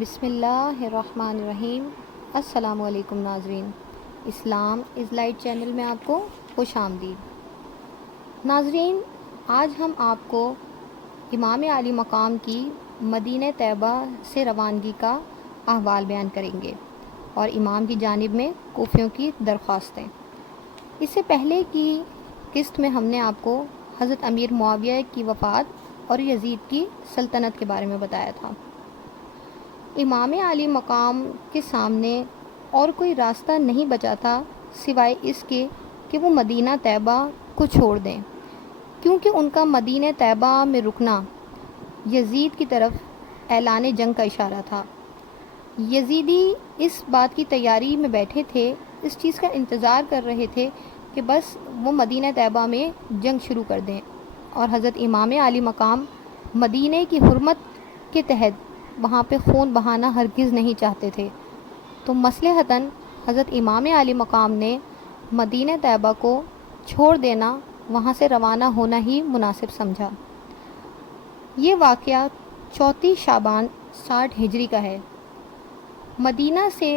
بسم اللہ الرحمن الرحیم۔ السلام علیکم ناظرین، اسلام از لائٹ چینل میں آپ کو خوش آمدید۔ ناظرین، آج ہم آپ کو امام عالی مقام کی مدینہ طیبہ سے روانگی کا احوال بیان کریں گے اور امام کی جانب میں کوفیوں کی درخواستیں۔ اس سے پہلے کی قسط میں ہم نے آپ کو حضرت امیر معاویہ کی وفات اور یزید کی سلطنت کے بارے میں بتایا تھا۔ امام عالی مقام کے سامنے اور کوئی راستہ نہیں بچا تھا سوائے اس کے کہ وہ مدینہ طیبہ کو چھوڑ دیں، کیونکہ ان کا مدینہ طیبہ میں رکنا یزید کی طرف اعلان جنگ کا اشارہ تھا۔ یزیدی اس بات کی تیاری میں بیٹھے تھے، اس چیز کا انتظار کر رہے تھے کہ بس وہ مدینہ طیبہ میں جنگ شروع کر دیں، اور حضرت امام عالی مقام مدینہ کی حرمت کے تحت وہاں پہ خون بہانا ہرگز نہیں چاہتے تھے، تو مصلحتاً حضرت امام عالی مقام نے مدینہ طیبہ کو چھوڑ دینا، وہاں سے روانہ ہونا ہی مناسب سمجھا۔ یہ واقعہ 34 شعبان 60 ہجری کا ہے۔ مدینہ سے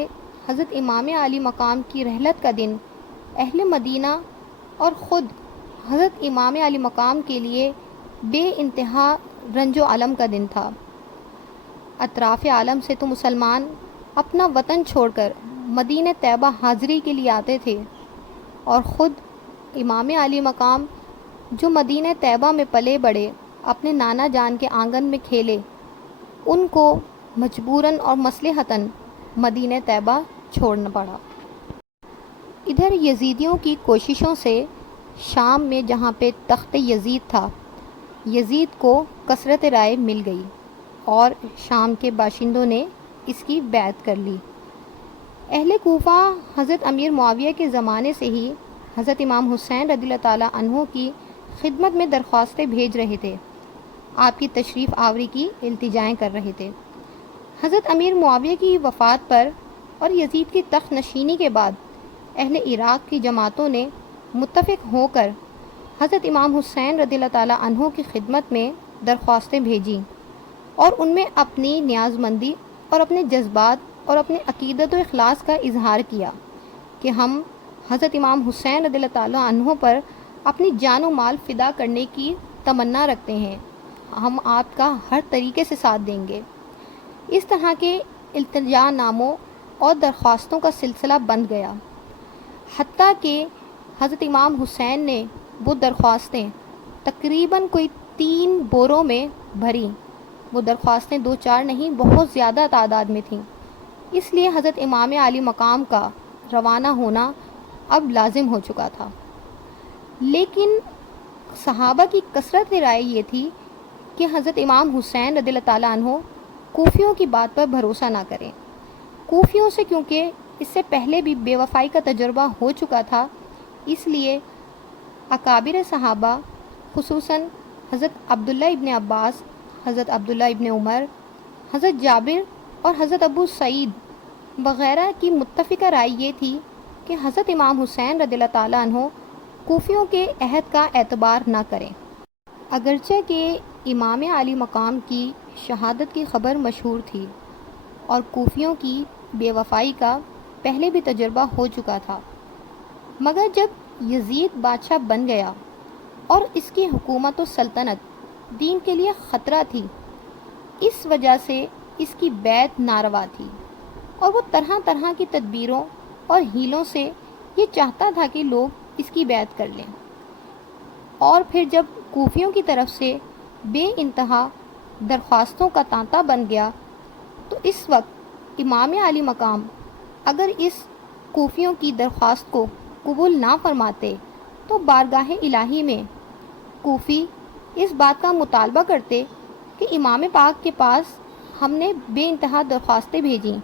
حضرت امام عالی مقام کی رحلت کا دن اہل مدینہ اور خود حضرت امام عالی مقام کے لیے بے انتہا رنج و الم کا دن تھا۔ اطراف عالم سے تو مسلمان اپنا وطن چھوڑ کر مدینہ طیبہ حاضری کے لیے آتے تھے، اور خود امام عالی مقام جو مدینہ طیبہ میں پلے بڑے، اپنے نانا جان کے آنگن میں کھیلے، ان کو مجبوراً اور مصلحتاً مدینہ طیبہ چھوڑنا پڑا۔ ادھر یزیدیوں کی کوششوں سے شام میں جہاں پہ تخت یزید تھا، یزید کو کثرت رائے مل گئی اور شام کے باشندوں نے اس کی بیعت کر لی۔ اہل کوفہ حضرت امیر معاویہ کے زمانے سے ہی حضرت امام حسین رضی اللہ تعالیٰ عنہ کی خدمت میں درخواستیں بھیج رہے تھے، آپ کی تشریف آوری کی التجائیں کر رہے تھے۔ حضرت امیر معاویہ کی وفات پر اور یزید کی تخت نشینی کے بعد اہل عراق کی جماعتوں نے متفق ہو کر حضرت امام حسین رضی اللہ تعالیٰ عنہ کی خدمت میں درخواستیں بھیجیں، اور ان میں اپنی نیاز مندی اور اپنے جذبات اور اپنے عقیدت و اخلاص کا اظہار کیا کہ ہم حضرت امام حسین رضی اللہ تعالیٰ عنہ پر اپنی جان و مال فدا کرنے کی تمنا رکھتے ہیں، ہم آپ کا ہر طریقے سے ساتھ دیں گے۔ اس طرح کے التجا ناموں اور درخواستوں کا سلسلہ بند گیا، حتیٰ کہ حضرت امام حسین نے وہ درخواستیں تقریباً کوئی 3 بوروں میں بھریں۔ وہ درخواستیں 2-4 نہیں، بہت زیادہ تعداد میں تھیں، اس لیے حضرت امام عالی مقام کا روانہ ہونا اب لازم ہو چکا تھا۔ لیکن صحابہ کی کثرت رائے یہ تھی کہ حضرت امام حسین رضی اللہ تعالیٰ عنہ کوفیوں کی بات پر بھروسہ نہ کریں۔ کوفیوں سے کیونکہ اس سے پہلے بھی بے وفائی کا تجربہ ہو چکا تھا، اس لیے اکابر صحابہ خصوصاً حضرت عبداللہ ابن عباس، حضرت عبداللہ ابن عمر، حضرت جابر اور حضرت ابو سعید وغیرہ کی متفقہ رائے یہ تھی کہ حضرت امام حسین رضی اللہ تعالیٰ عنہ کوفیوں کے عہد کا اعتبار نہ کریں۔ اگرچہ کہ امام عالی مقام کی شہادت کی خبر مشہور تھی اور کوفیوں کی بے وفائی کا پہلے بھی تجربہ ہو چکا تھا، مگر جب یزید بادشاہ بن گیا اور اس کی حکومت و سلطنت دین کے لیے خطرہ تھی، اس وجہ سے اس کی بیعت ناروا تھی، اور وہ طرح طرح کی تدبیروں اور ہیلوں سے یہ چاہتا تھا کہ لوگ اس کی بیعت کر لیں۔ اور پھر جب کوفیوں کی طرف سے بے انتہا درخواستوں کا تانتا بن گیا، تو اس وقت امام عالی مقام اگر اس کوفیوں کی درخواست کو قبول نہ فرماتے تو بارگاہ الہی میں کوفی اس بات کا مطالبہ کرتے کہ امام پاک کے پاس ہم نے بے انتہا درخواستیں بھیجیں،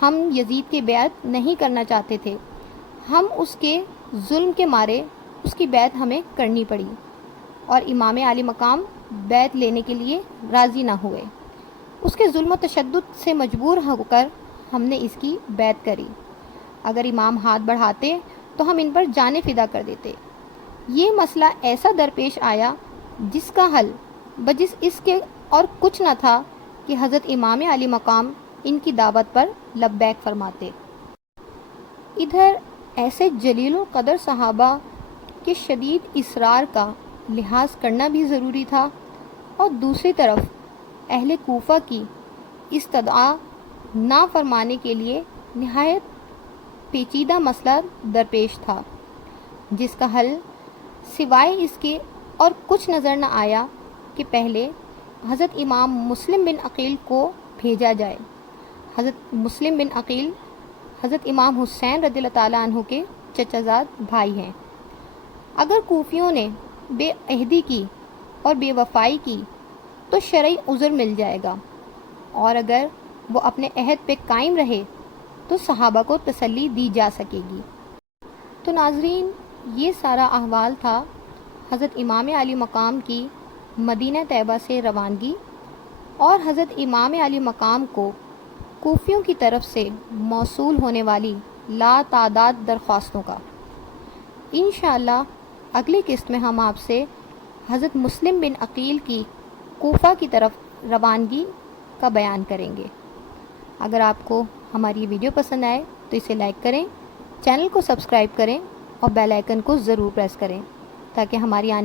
ہم یزید کی بیعت نہیں کرنا چاہتے تھے، ہم اس کے ظلم کے مارے اس کی بیعت ہمیں کرنی پڑی، اور امام عالی مقام بیعت لینے کے لیے راضی نہ ہوئے۔ اس کے ظلم و تشدد سے مجبور ہو کر ہم نے اس کی بیعت کری، اگر امام ہاتھ بڑھاتے تو ہم ان پر جانیں فدا کر دیتے۔ یہ مسئلہ ایسا درپیش آیا جس کا حل بجز اس کے اور کچھ نہ تھا کہ حضرت امام علی مقام ان کی دعوت پر لبیک فرماتے۔ ادھر ایسے جلیل القدر صحابہ کے شدید اصرار کا لحاظ کرنا بھی ضروری تھا، اور دوسری طرف اہل کوفہ کی استدعا نہ فرمانے کے لیے نہایت پیچیدہ مسئلہ درپیش تھا، جس کا حل سوائے اس کے اور کچھ نظر نہ آیا کہ پہلے حضرت امام مسلم بن عقیل کو بھیجا جائے۔ حضرت مسلم بن عقیل حضرت امام حسین رضی اللہ تعالیٰ عنہ کے چچا زاد بھائی ہیں۔ اگر کوفیوں نے بے عہدی کی اور بے وفائی کی تو شرعی عذر مل جائے گا، اور اگر وہ اپنے عہد پہ قائم رہے تو صحابہ کو تسلی دی جا سکے گی۔ تو ناظرین، یہ سارا احوال تھا حضرت امام علی مقام کی مدینہ طیبہ سے روانگی اور حضرت امام علی مقام کو کوفیوں کی طرف سے موصول ہونے والی لا تعداد درخواستوں کا۔ انشاءاللہ اگلی قسط میں ہم آپ سے حضرت مسلم بن عقیل کی کوفہ کی طرف روانگی کا بیان کریں گے۔ اگر آپ کو ہماری یہ ویڈیو پسند آئے تو اسے لائک کریں، چینل کو سبسکرائب کریں اور بیل آئیکن کو ضرور پریس کریں تاکہ ہماری آنے